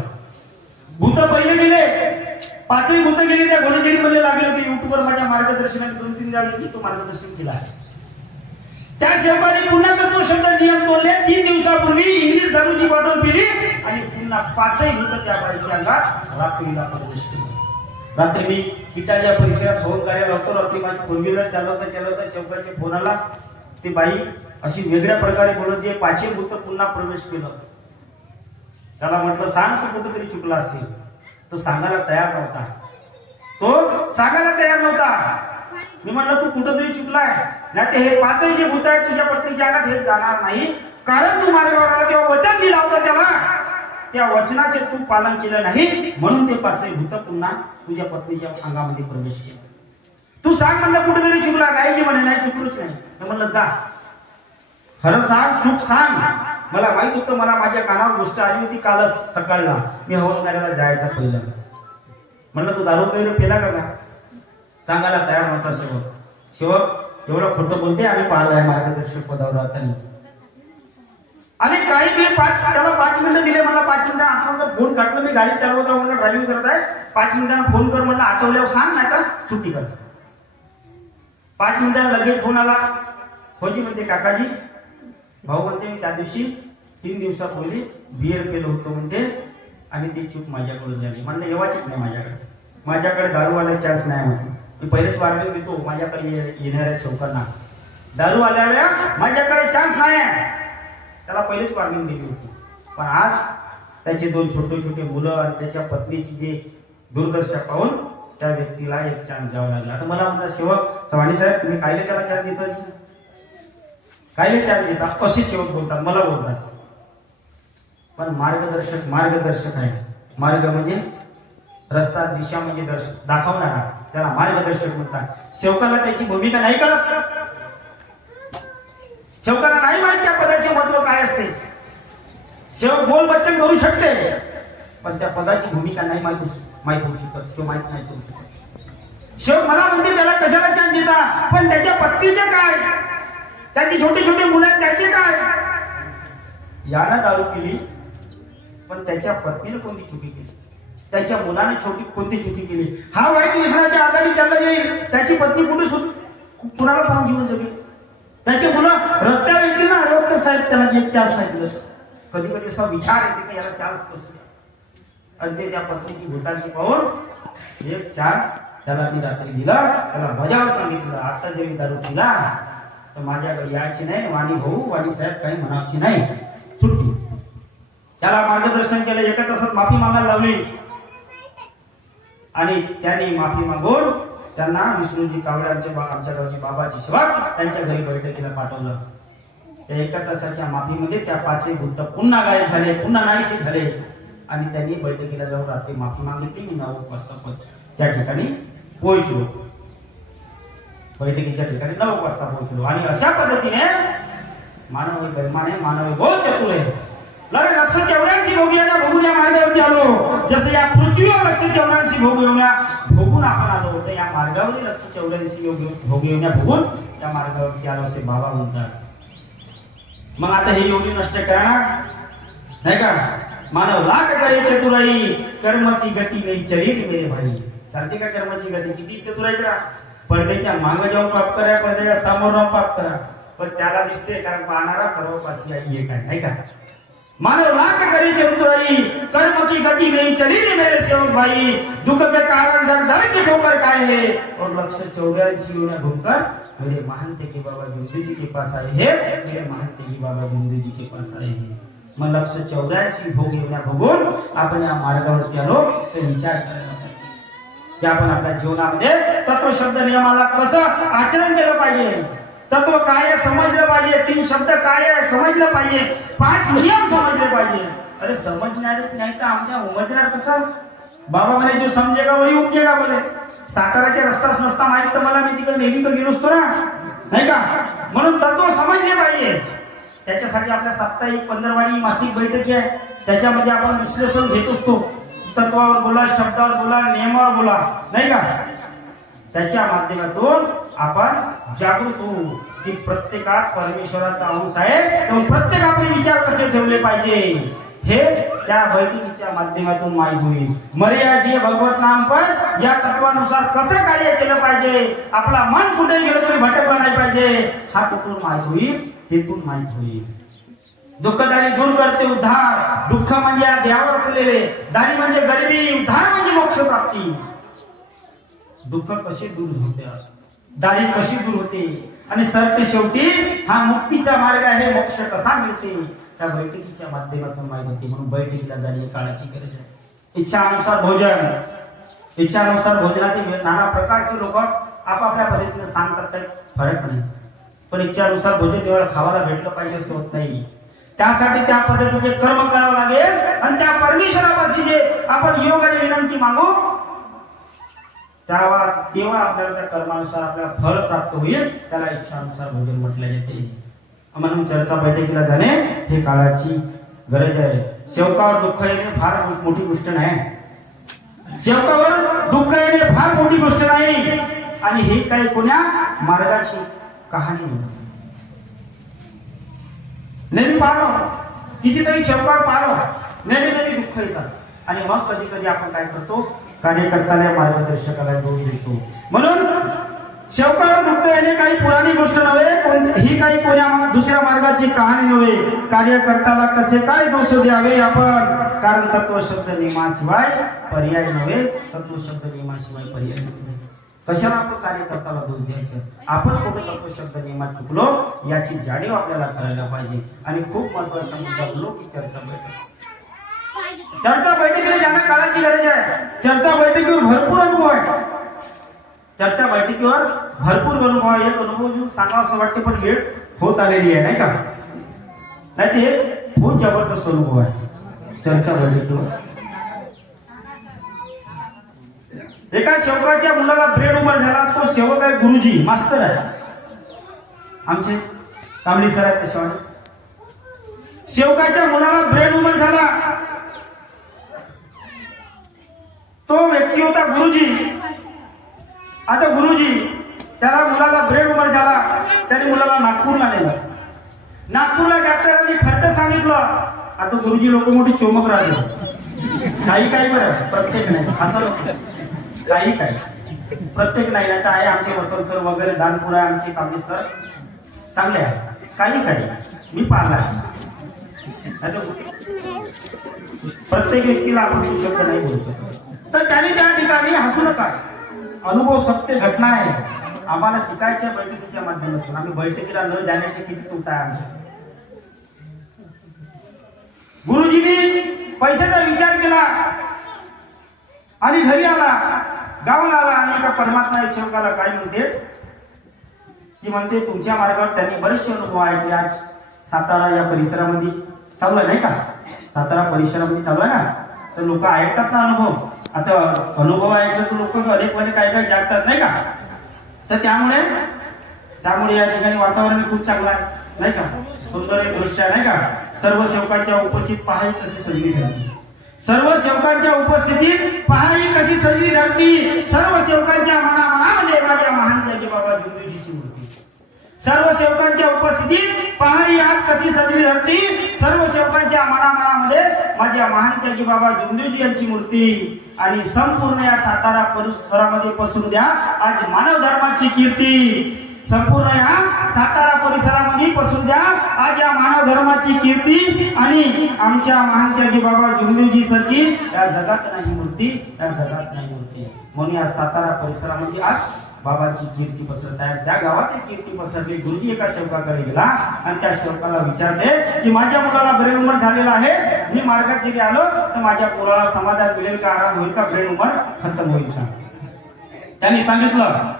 भूत पहिले गेले, 5ही भूत गेले. त्या घोडेश्वरी मध्ये लागले होते. युट्यूबवर माझ्या मार्गदर्शनाने 2-3 वेळा की तो मार्गदर्शन केला आहे. त्या सेवकाने पुन्हा तत्व शब्द नियम तोडले. 3 दिवसापूर्वी इंग्लिश दारूची बॉटल पिली आणि पुन्हा 5ही भूत त्या बाईच्या अंगात रात्रीला प्रवेश केला. रात्री मी इटालिया परिसरात फोन करायला होतो. रात्री माझी 4 व्हीलर चालवता सेवकाचे फोन आला. ती बाई अशी वेगळ्या प्रकारे बोलत जे 5ही भूत पुन्हा प्रवेश केलं. त्याला म्हटलं सांग तू कुठेतरी चुकला असेल. तो सांगायला तयार नव्हता. मी म्हटलं तू कुठेतरी चुकलाय. नाही ते हे 5ही जे भूत आहे तुझ्या पत्नीच्या अंगात हे जाणार नाही. कारण तू मार्गावर आला तेव्हा वचन दिला होता त्याला. त्या वचनाचे तू पालन केलं नाही म्हणून ते 5ही भूत पुन्हा तुझ्या पत्नीच्या अंगामध्ये प्रवेश केले. तू सांग म्हणलं कुठेतरी चुकला. नाही म्हणे नाही चुकलोच नाही. म्हणलं जा खरं सांग चूक सांग. मला माहित होतं मला माझ्या कानावर गोष्ट आली होती कालच सकाळला. मी हवन करायला जायचं पहिलं. म्हणलं तू दारू वगैरे पेला का सांगायला तयार नव्हता सेवक एवढं खोटं बोलते. आम्ही पाहिलं आहे मार्गदर्शक पदावर राहताना. आणि काही मी त्याला 5 मिनिटं दिले. म्हणलं 5 मिनिटं आठवलं फोन काढलं. मी गाडी चालवत आहे म्हणलं ड्रायव्हिंग करत आहे. 5 मिनिटांना फोन कर म्हणलं आठवल्यावर सांग नाही तर सुट्टी कर. 5 मिनिटांना लगेच फोन आला. होजी म्हणते काकाजी भाऊ म्हणते मी त्या दिवशी 3 दिवसापूर्वी बियर पेलो होतो म्हणते आणि ती चूक माझ्याकडून झाली. म्हणलं येवाचीच नाही माझ्याकडे दारूवाला चान्स नाही. म्हटलं मी पहिलेच वॉर्निंग देतो माझ्याकडे येणाऱ्या सेवकांना दारूवाल्याला माझ्याकडे चान्स नाही. त्याला पहिलेच वॉर्निंग दिली होती. पण आज त्याचे 2 छोटे मुलं आणि त्याच्या पत्नीची जे दुर्दशा पाहून त्या व्यक्तीला एक चान्स द्यावा लागला. आता मला म्हणतात सेवक सवाणी साहेब तुम्ही कायले त्याला चान्स देता कायले चान्स देता असे सेवक बोलतात मला बोलतात. पण मार्गदर्शक आहे. मार्ग म्हणजे रस्ता दिशा म्हणजे दाखवणारा त्याला मार्गदर्शक म्हणतात. सेवकाला त्याची भूमिका नाही कळत. सेवकाला नाही माहित त्या पदाचे महत्व काय असते. सेवक बोल बच्चन करू शकते पण त्या पदाची भूमिका नाही माहित होऊ शकत किंवा माहित नाही करू शकत. सेवक मला म्हणते त्याला कशाला चान्स देता पण त्याच्या पत्नीचे काय त्याची छोटे मुलं त्याचे काय. यानं दारू केली पण त्याच्या पत्नीने कोणती चुकी केली. त्याच्या मुलाने कोणती चुकी केली. हा वाईट व्यसनाच्या आधारे चालला जाईल. त्याची पत्नी कुणाला पाहून जीवन जगेल. त्याची मुलं रस्त्यावर येतील ना आडवडकर साहेब त्याला एक चान्स नाही दिलं. कधी असा विचार येते की याला चान्स कसं आणि ते त्या पत्नीची भूतांची पाहून एक चान्स त्याला मी रात्री दिला. त्याला बजाव सांगितलं आता जरी दारू पिला तर माझ्याकडे यायची नाही. वाणी साहेब काही म्हणायची नाही सुट्टी. त्याला मार्गदर्शन केलं. 1 तासात माफी मागायला लावली आणि त्यांनी माफी मागून त्यांना विष्णूजी कावडे आमच्या गावचे बाबाची सेवक त्यांच्या घरी बैठकीला पाठवलं. त्या 1 तासाच्या माफीमध्ये त्या 5ही भूत पुन्हा गायब झाले पुन्हा नाहीसे झाले आणि त्यांनी बैठकीला जाऊन रात्री माफी मागितली. मी 9 वाजता त्या ठिकाणी पोहोचलो. बैठकीच्या ठिकाणी 9 वाजता पोहोचलो आणि अशा पद्धतीने मानव बैमाने मानव बहुत चतुर आहे. 184 भोगियांना भोगून या मार्गावरती आलो. जसं या पृथ्वीवर 184 भोगून आपण आलो होतो या मार्गावर 184 भोगियांना भोगून या मार्गावरती आलो असे बाबा म्हणतात. मग आता हे योगी नष्ट करणार नाही का. मानव लाख करे चतुराई कर्म की गती नाही चली रे मेरे भाई. चालते का कर्माची गती किती चतुराई करा. पडद्याच्या मागे जाऊन पाप करा पडद्याच्या समोर जाऊन पाप करा पण त्याला दिसते कारण पाहणारा सर्व पासी आई एक आहे नाही का. मानव लाख करे चतुराई कर्म की गति नहीं चली रे मेरे सेवक भाई. दुख के कारण दर के ठोकर खाए है और 184 ने घूमकर मेरे महंत के बाबा जुंदू जी के पास आए हैं. मेरे महंत की बाबा जुंदू जी के पास आए हैं. मग 184 भोग येऊन भोगून आपण या मार्गावरती आलो तर विचार करायला की आपण आपल्या जीवनामध्ये तत्व शब्द नियमाला कसं आचरण केलं पाहिजे. तत्व काय समजलं पाहिजे. 3 शब्द काय समजलं पाहिजे. 5 नियम समजले पाहिजे. अरे समजणारे नाही तर आमच्या उमजणार कसं. बाबा म्हणे जो समजेगा वही उपजेगा बोले. साताराच्या रस्ताच नसता माहित तर मला मी तिकडे नेहमी गेलो असतो ना नाही का. म्हणून तत्व समजले पाहिजे. त्याच्यासाठी आपल्या साप्ताहिक 15वाडी मासिक बैठकी आहे. त्याच्यामध्ये आपण विश्लेषण घेत असतो. तत्वावर बोला शब्दावर बोला नियमावर बोला नाही का. त्याच्या माध्यमातून आपण जागृत होऊ की प्रत्येकात परमेश्वराचा अंश आहे. तर प्रत्येक आपले विचार कसे ठेवले पाहिजे. हे त्या बैठकीच्या माध्यमातून माहीत होईल. मर्या जी भगवत नाम पण या तत्वानुसार कसं कार्य केलं पाहिजे, आपला मन कुठे गेलं तरी भटकलं नाही पाहिजे, हा कुठून माहीत होईल, तेथून माहीत होईल. दुःखदारी दूर करते उद्धार. दुःख म्हणजे या देहावर असलेले, दारी म्हणजे गरिबी, उद्धार म्हणजे मोक्ष प्राप्ती. दुःख कशी दूर होते, दारी कशी दूर होते आणि सरते शेवटी हा मुक्तीचा मार्ग आहे, मोक्ष कसा मिळते, त्या बैठकीच्या माध्यमातून माहिती होती. म्हणून बैठकीला जाणे काळाची गरज आहे. इच्छानुसार भोजन, इच्छानुसार भोजनाचे नाना प्रकारचे लोक आपापल्या पद्धतीने सांगतात, काही फरक नाही. पण इच्छानुसार भोजन वेळ खावायला भेटलं पाहिजे असं होत नाही. त्यासाठी त्या पद्धतीचे कर्म करावं लागेल आणि त्या परमेश्वरापाशी जे आपण योग आणि विनंती मागू तेव्हा आपल्याला त्या कर्मानुसार आपल्याला फळ प्राप्त होईल. त्याला इच्छानुसार भोजन म्हटले जाते. म्हणून चर्चा बैठकीला जाणे हे काळाची गरज आहे. सेवकावर दुःख येणे फार मोठी गोष्ट नाही. सेवकावर दुःख येणे फार मोठी गोष्ट नाही. आणि हे काही कोण्या मार्गाची कहाणी नाही. नेहमी पाहलो, कितीतरी सेवकावर पाहलो, नेहमी दुःख येतात. आणि मग कधी कधी आपण काय करतो, कार्यकर्त्याला मार्गदर्शकाला दोष देतो. म्हणून सेवकावर दुःख येणे काही पुराणी गोष्ट नव्हे, ही काही कोण्या दुसऱ्या मार्गाची कहाणी नव्हे. कार्यकर्त्याला कसे काय दोष द्यावे आपण, कारण तत्वशब्द नियमाशिवाय पर्याय नव्हे. तत्वशब्द नियमाशिवाय पर्याय नव्हे. कशाला आपण कार्यकर्त्याला दोष द्यायचे, आपण कुठे तत्वशब्द नियमात चुकलो याची जाणीव आपल्याला करायला पाहिजे. आणि खूप महत्वाचा मुद्दा बोललो की चर्चा बैठकीला जाणं काळाची गरज आहे. चर्चा बैठकीवर भरपूर अनुभव आहे. चर्चा बैठकीवर भरपूर अनुभव आहे. एक अनुभव घेऊन सांगावं असं वाटते, पण वेळ होत आलेली आहे नाही का. नाही ते खूप जबरदस्त अनुभव आहे चर्चा बैठकीवर. एका सेवकाच्या मुलाला ब्रेड उमर झाला. तो सेवक आहे गुरुजी, मास्तर आहे आमचे कांबळी सर आहेत तसे. सेवकाच्या मुलाला ब्रेड उमर झाला. तो व्यक्ती होता गुरुजी. आता गुरुजी त्याला मुलाला ब्रेड उमर झाला, त्याने मुलाला नागपूरला नेलं. नागपूरला डॉक्टरांनी खर्च सांगितलं. आता गुरुजी लोक मोठी चोमक राहते. काही बरं, प्रत्येक नाही असं, काही प्रत्येक नाही. आता आहे आमचे वसंत सर वगैरे, दानपूर आहे आमचे कांबळी सर, चांगले आहे. काही मी पाहिला आहे. प्रत्येक व्यक्तीला आपण शब्द नाही बोलू शकत. तर त्याने त्या ठिकाणी हसू नका. अनुभव सत्य घटना आहे. आम्हाला शिकायच्या बैठकीच्या माध्यमातून. आम्ही बैठकीला न जाण्याचे किती तोटा आहे आमच्या. गुरुजींनी पैशाचा विचार केला आणि घरी आला, गावाला आला. आणि एका परमात्मा एक सेवकाला काय म्हणते की म्हणते, तुमच्या मार्गावर त्यांनी बरेचसे अनुभव आहेत. आज सातारा या परिसरामध्ये चालू आहे नाही का, सातारा परिसरामध्ये चालू आहे ना, तर लोक ऐकतात ना अनुभव. आता अनुभव ऐकलं तर लोक अनेक काही जागतात नाही का. तर त्यामुळे या ठिकाणी वातावरण खूप चांगलं आहे नाही का, सुंदर एक दृश्य आहे नाही का. सर्व सेवकांच्या उपस्थित पहा कशी सजली धरती. सर्व सेवकांच्या उपस्थितीत पहा कशी सजली धरती. सर्व सेवकांच्या मनामध्ये माझ्या महान त्यागी बाबा जुंदूजीची मूर्ती. सर्व सेवकांच्या उपस्थितीत पहा आज कशी सजली धरती. सर्व सेवकांच्या मनामध्ये माझ्या महान त्यागी बाबा जुंदूजी यांची मूर्ती. आणि संपूर्ण या सातारा परिसरामध्ये पसरू द्या आज मानव धर्माची कीर्ती. संपूर्ण या सातारा परिसरामध्ये पसरू द्या आज या मानव धर्माची कीर्ती. आणि आमच्या महान त्यागी बाबा जुंदूजी सारखी या जगात नाही मूर्ती, या जगात नाही मूर्ती. म्हणून या सातारा परिसरामध्ये आज बाबाची कीर्ती पसरत आहे. त्या गावात कीर्ती पसरली. गुरुजी एका सेवकाकडे गेला आणि त्या सेवकाला विचारते की माझ्या मुलाला ब्रेन उमर झालेला आहे, मी मार्गात जरी आलो तर माझ्या मुलाला समाधान मिळेल का, आराम होईल का, ब्रेन उमर खतम होईल का. त्यांनी सांगितलं,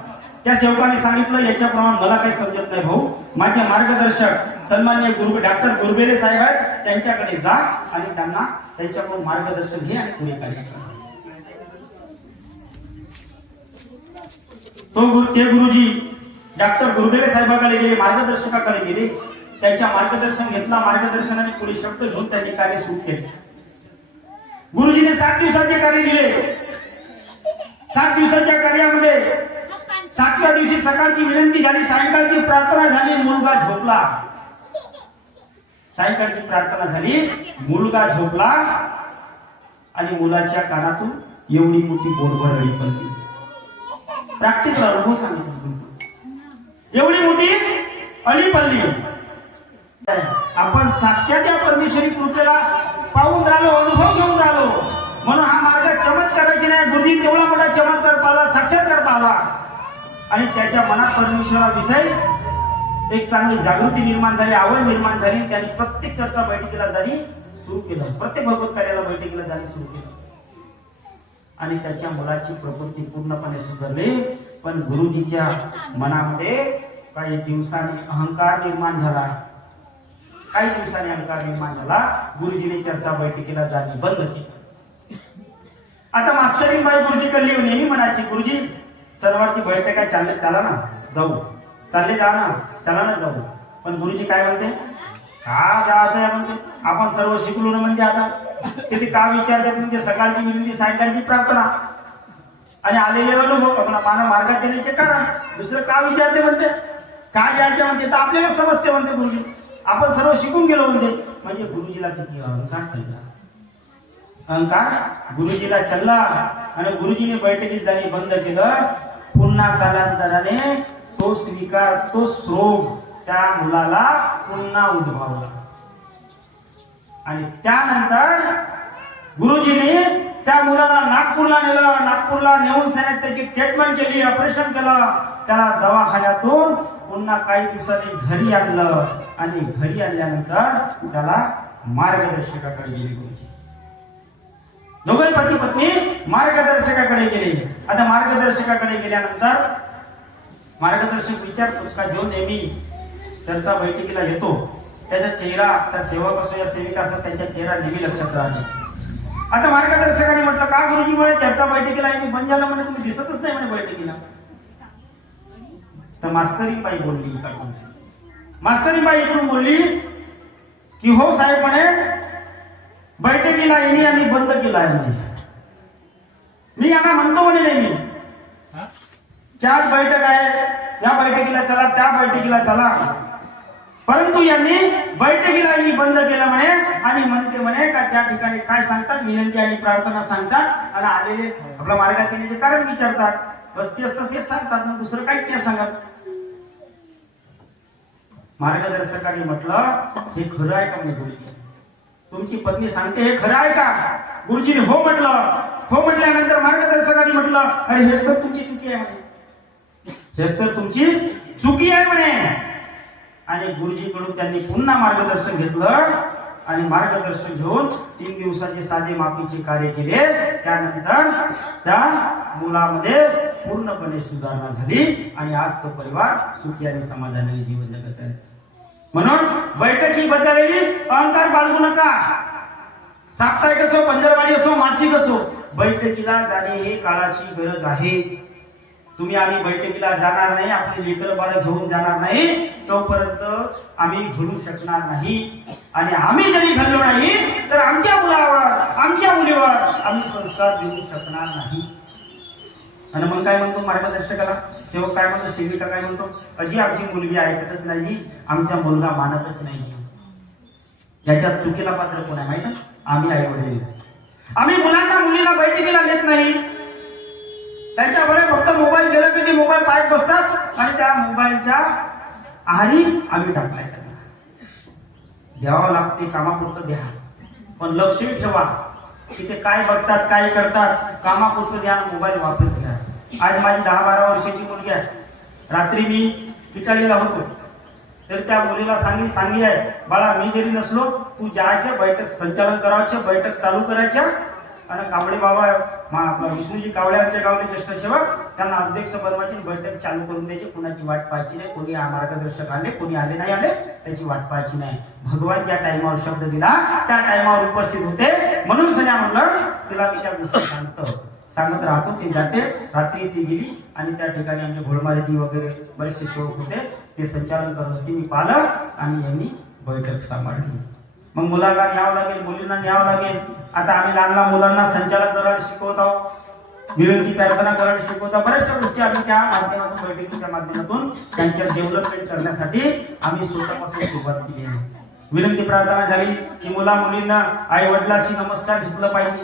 त्या सेवकाने सांगितलं, याच्याप्रमाणे मला काही समजत नाही भाऊ. माझे मार्गदर्शक सन्माननीय डॉक्टर गुरबेले साहेब आहेत, त्यांच्याकडे जा आणि त्यांना त्यांच्याकडून मार्गदर्शन घे आणि पुढे कार्य कर. ते गुरुजी डॉक्टर गुरबेले साहेबांकडे गेले, मार्गदर्शकाकडे गेले. त्यांच्या मार्गदर्शन घेतला. मार्गदर्शनाने पुढे शब्द घेऊन त्यांनी कार्य सुरू केले. गुरुजीने 7 दिवसाचे कार्य दिले. 7 दिवसाच्या कार्यामध्ये 7व्या दिवशी सकाळची विनंती झाली, सायंकाळची प्रार्थना झाली, मुलगा झोपला. सायंकाळची प्रार्थना झाली मुलगा झोपला आणि मुलाच्या कानातून एवढी मोठी बोटभर अळी पडली. प्रॅक्टिकल अनुभव सांगितलं. एवढी मोठी अळी पडली. आपण साक्षात या परमेश्वरी कृपेला पाहून राहिलो, अनुभव घेऊन राहिलो. म्हणून हा मार्ग चमत्काराची नाही, गुरुजी तेवढा मोठा चमत्कार पाहला, साक्षात्कार पाहला आणि त्याच्या मनात परमेश्वराविषयी एक चांगली जागृती निर्माण झाली, आवड निर्माण झाली. त्यांनी प्रत्येक चर्चा बैठकीला जाणी सुरू केलं, प्रत्येक भगवत कार्याला बैठकीला जाणी सुरू केलं आणि त्याच्या मुलाची प्रकृती पूर्णपणे सुधारली. पण गुरुजीच्या मनामध्ये काही दिवसांनी अहंकार निर्माण झाला. काही दिवसांनी अहंकार निर्माण झाला. गुरुजीने चर्चा बैठकीला जाणी बंद केली. आता मास्तरीन बाई गुरुजी कडली नेहमी म्हणायची, गुरुजी सर्वांची बैठक काय चाला ना जाऊ, चालले जा ना, चला ना जाऊ. पण गुरुजी काय म्हणते, का जायचं आहे म्हणते, आपण सर्व शिकलो ना म्हणजे आता तिथे का विचारतात म्हणजे सकाळची विनंती सायंकाळची प्रार्थना आणि आलेले अनुभव आपला मार्गात येण्याचे कारण. दुसरं का विचारते म्हणते, का जायचं म्हणते, तर आपल्याला समजते म्हणते गुरुजी, आपण सर्व शिकून गेलो म्हणते. म्हणजे गुरुजीला किती अहंकार चढला, अहंकार गुरुजीला चढला आणि गुरुजीने बैठकीत जाणी बंद केलं. पुन्हा कालांतराने तोच विकार, तोच रोग त्या मुलाला पुन्हा उद्भवला आणि त्यानंतर गुरुजीने त्या मुलाला नागपूरला नेलं. नागपूरला नेऊन सैन्यात त्याची ट्रीटमेंट केली, ऑपरेशन केलं, त्याला दवाखान्यातून पुन्हा काही दिवसांनी घरी आणलं आणि घरी आणल्यानंतर त्याला मार्गदर्शकाकडे गेले गुरुजी. दोघे पती पत्नी मार्गदर्शकाकडे गेले. आता मार्गदर्शकाकडे गेल्यानंतर मार्गदर्शक विचारतोच का जो नेहमी चर्चा बैठकीला येतो त्याचा चेहरा, त्या सेवक असो या सेविका असो, त्यांच्या चेहरा नेहमी लक्षात राहतो. आता मार्गदर्शकाने म्हटलं, का गुरुजी म्हणे चर्चा बैठकीला आहे बंद झालं म्हणे, तुम्ही दिसतच नाही म्हणे बैठकीला. तर मास्तरी बाई बोलली इकडून, मास्तरी बाई इकडून बोलली की हो साहेब म्हणे बैठकीला येणे आणि बंद केला आहे म्हणे. मी यांना म्हणतो म्हणे नेहमी की आज बैठक आहे, या बैठकीला चला, त्या बैठकीला चला, परंतु यांनी बैठकीला बंद केलं म्हणे आणि म्हणते म्हणे का त्या ठिकाणी काय सांगतात, विनंती आणि प्रार्थना सांगतात आणि आलेले आपल्या मार्गात येण्याचे कारण विचारतात, वस्ती असतं हेच सांगतात, मग दुसरं काहीच नाही सांगत. मार्गदर्शकाने म्हटलं, हे खरं आहे का म्हणे गुरुजी, तुमची पत्नी सांगते हे खरं आहे का? गुरुजीने हो म्हटलं. हो म्हटल्यानंतर मार्गदर्शकाने म्हटलं, अरे हेच तर तुमची चुकी आहे म्हणे, हेच तर तुमची चुकी आहे म्हणे. आणि गुरुजीकडून त्यांनी पुन्हा मार्गदर्शन घेतलं आणि मार्गदर्शन घेऊन 3 दिवसाचे साधे माफीचे कार्य केले. त्यानंतर त्या मुलामध्ये पूर्णपणे सुधारणा झाली आणि आज तो परिवार सुखी आणि समाधानाने जीवन जगत आहे. म्हणून बैठकी बदललेली अहंकार बाळगू नका. साप्ताहिक असो, पंधरवाडी असो, मासिक असो, बैठकीला जाणे हे काळाची गरज आहे. तुम्ही आम्ही बैठकीला जाणार नाही, आपले लेकर बाळ घेऊन जाणार नाही, तोपर्यंत आम्ही घडू शकणार नाही. आणि आम्ही जरी घडलो नाही तर आमच्या मुलावर, आमच्या मुलीवर आम्ही संस्कार देऊ शकणार नाही. आणि मग काय म्हणतो मार्गदर्शकाला, सेवक काय म्हणतो, सेविका काय म्हणतो, अजी आमची मुलगी ऐकतच नाही जी, आमचा मुलगा मानतच नाही. याच्यात चुकीला पात्र कोण आहे माहिती? आम्ही आई वडील. आम्ही मुलांना मुलीला बैठकीला नेत नाही. त्यांच्याकडे फक्त मोबाईल दिला की ते मोबाईल पाहत बसतात आणि त्या मोबाईलच्या आहारी आम्ही टाकलाय. त्यांना द्यावं लागते, कामापुरतं द्या, पण लक्षही ठेवा की ते काय बघतात, काय करतात. कामापुरतं द्या, मोबाईल वापस घ्या. आज माझी 10-12 वर्षाची मुलगी आहे. रात्री मी पिटाळीला होतो तर त्या मुलीला सांगी आहे, बाळा मी जरी नसलो तू जायच्या, बैठक संचालन करायचं, बैठक चालू करायच्या. आणि कावळे बाबा आपला विष्णूजी कावळे आमच्या गावले ज्येष्ठ सेवक, त्यांना अध्यक्ष बनवायची, बैठक चालू करून द्यायची. कोणाची वाट पाहायची नाही. कोणी मार्गदर्शक आले, कोणी आले नाही आले त्याची वाट पाहायची नाही. भगवान ज्या टायमावर शब्द दिला त्या टायमावर उपस्थित होते. म्हणून सन्या म्हटलं तिला मी त्या गोष्टी सांगत राहतो. ती जाते. रात्री ती गेली आणि त्या ठिकाणी आमचे घोडमारेजी वगैरे बरेचसे सेवक होते, ते संचालन करत होते. मी पाहिलं आणि यांनी बैठक सांभाळली. मग मुलांना न्यावं लागेल, मुलींना न्यावं लागेल. आता आम्ही लहान मुलांना संचालन करायला शिकवत आहोत, विनंती प्रार्थना करायला शिकवत आहोत. बऱ्याचशा गोष्टी आम्ही त्या माध्यमातून, बैठकीच्या माध्यमातून त्यांच्या डेव्हलपमेंट करण्यासाठी आम्ही स्वतःपासून सुरुवात केली आहे. विनंती प्रार्थना झाली की मुला मुलींना आई वडिलांशी नमस्कार घेतलं पाहिजे,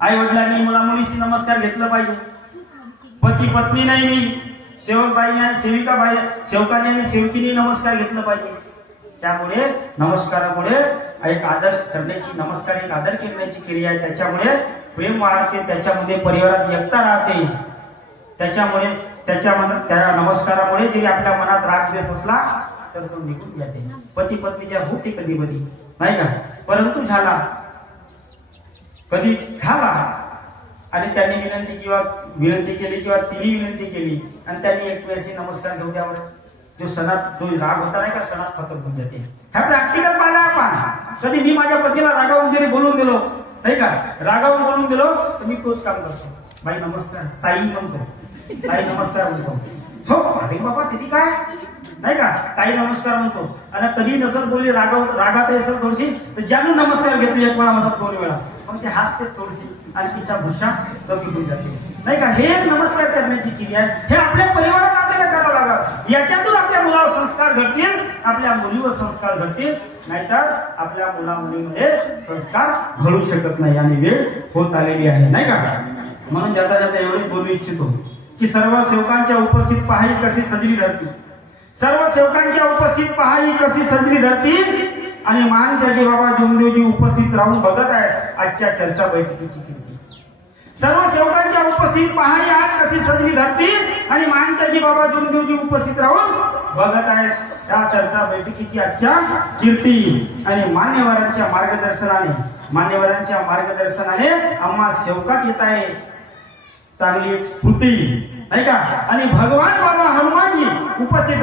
आई वडिलांनी मुला मुलीशी नमस्कार घेतलं पाहिजे, पती पत्नी नाही मी सेवक बाईने आणि सेविका बाई सेवकाने आणि सेवकीने नमस्कार घेतलं पाहिजे. त्यामुळे नमस्कारामुळे एक आदर करण्याची नमस्कार एक आदर करण्याची क्रिया आहे. त्याच्यामुळे प्रेम वाढते, त्याच्यामध्ये परिवारात एकता राहते. त्याच्यामुळे त्या नमस्कारामुळे जरी आपल्या मनात राग द्वेष असला तर तो निघून जाते. पती पत्नीच्या होते कधी कधी नाही का, परंतु कधी झाला आणि त्यांनी विनंती केली किंवा तिने विनंती केली आणि त्यांनी एक वेळेस नमस्कार घेऊ द्यावर जो राग होता नाही का सणात खतम होऊन जाते. हा प्रॅक्टिकल पाहिला आपण. कधी मी माझ्या पत्नीला रागावून जरी बोलून दिलो नाही का, रागावून बोलून दिलो तर मी तोच काम करतो. बाई नमस्कार, ताई म्हणतो, ताई नमस्कार म्हणतो. हो अरे बाबा तिथे काय नाही का, ताई नमस्कार म्हणतो. आणि कधी नसल बोलली रागात असेल थोडीशी तर ज्यानं नमस्कार घेतो एक वेळा म्हणतात 2 वेळा, मग ते हसतेच थोडीशी आणि तिच्या भूषा कमी होऊन जाते नाही का. हे नमस्कार करण्याची क्रिया आहे. हे आपल्या परिवारात आपल्याला करावं लागेल. याच्यातून आपल्या मुलावर संस्कार घडतील, आपल्या मुलीवर संस्कार घडतील, नाहीतर आपल्या मुला मुलीमध्ये संस्कार घडू शकत नाही. आणि वेळ होत आलेली आहे नाही का. म्हणून जाता जाता एवढे बोलू इच्छितो की सर्व सेवकांच्या उपस्थित पहाई कशी सजली धरती, सर्व सेवकांच्या उपस्थित पहाई कशी सजली धरती. आणि मान त्यागी बाबा जुमदेवजी उपस्थित राहून बघत आहेत आजच्या चर्चा बैठकीची कीर्ती. सर्व सेवकांच्या उपस्थित पहाई आज कशी सजली धरती आणि मान त्यागी बाबा जुमदेवजी उपस्थित राहून बघत आहेत त्या चर्चा बैठकीची आजच्या कीर्ती. आणि मान्यवरांच्या मार्गदर्शनाने आम्हा सेवकात येत आहे चांगली एक स्फूर्ती नाही का. आणि भगवान बाबा हनुमानजी उपस्थित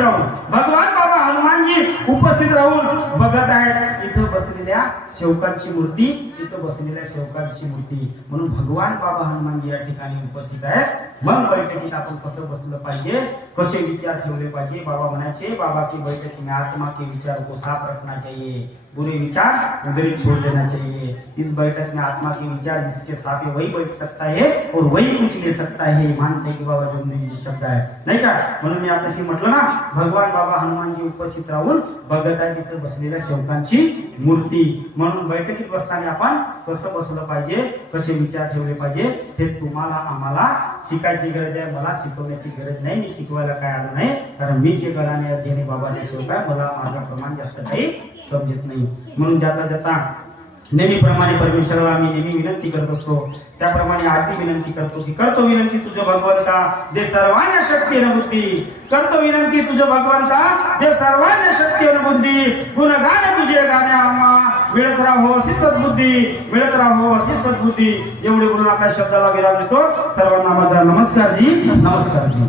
राहून बघत आहेत इथं बसलेल्या सेवकांची मूर्ती, इथं बसलेल्या सेवकांची मूर्ती. म्हणून भगवान बाबा हनुमानजी या ठिकाणी उपस्थित आहेत. मग बैठकीत आपण कसं बसलं पाहिजे, कसे विचार ठेवले पाहिजे. बाबा म्हणायचे बाबा की बैठक में आत्मा के विचार को साफ रखना चाहिए, बुरे विचार उधर छोड़ देना चाहिए. इस बैठक में आत्मा के विचार जिसके साथ है वही बैठ सकता है और वही कुछ ले सकता है. मानते की बाबा जुमदेवजी शब्द आहे नाही का. म्हणून मी आताशी म्हटलं ना, भगवान बाबा हनुमानजी उपस्थित राहून बघत आहे तिथे बसलेल्या सेवकांची मूर्ती. म्हणून बैठकीत बसताना आपण कसं बसलं पाहिजे, कसे विचार ठेवले पाहिजे हे तुम्हाला आम्हाला शिकायची गरज आहे. मला शिकवण्याची गरज नाही, मी शिकवायला काय आलो नाही, कारण मी जे गळाने अध्ययनी बाबाचे सेवक आहे, मला मार्गाप्रमाण जास्त काही समजत नाही. म्हणून जाता नेहमीप्रमाणे परमेश्वराला आम्ही नेहमी विनंती करत असतो, त्याप्रमाणे आज मी विनंती करतो की करतो विनंती तुझं भगवंता दे सर्वांना शक्ती आणि बुद्धी. करतो विनंती तुझं भगवंता दे सर्वांना शक्ती आणि बुद्धी. गुणगान तुझे गाणे आम्हा मिळत राहो अशी सद्बुद्धी, मिळत राहो अशी सद्बुद्धी. एवढे बोलून आपल्या शब्दाला विराम देतो. सर्वांना माझा नमस्कार जी, नमस्कार जी.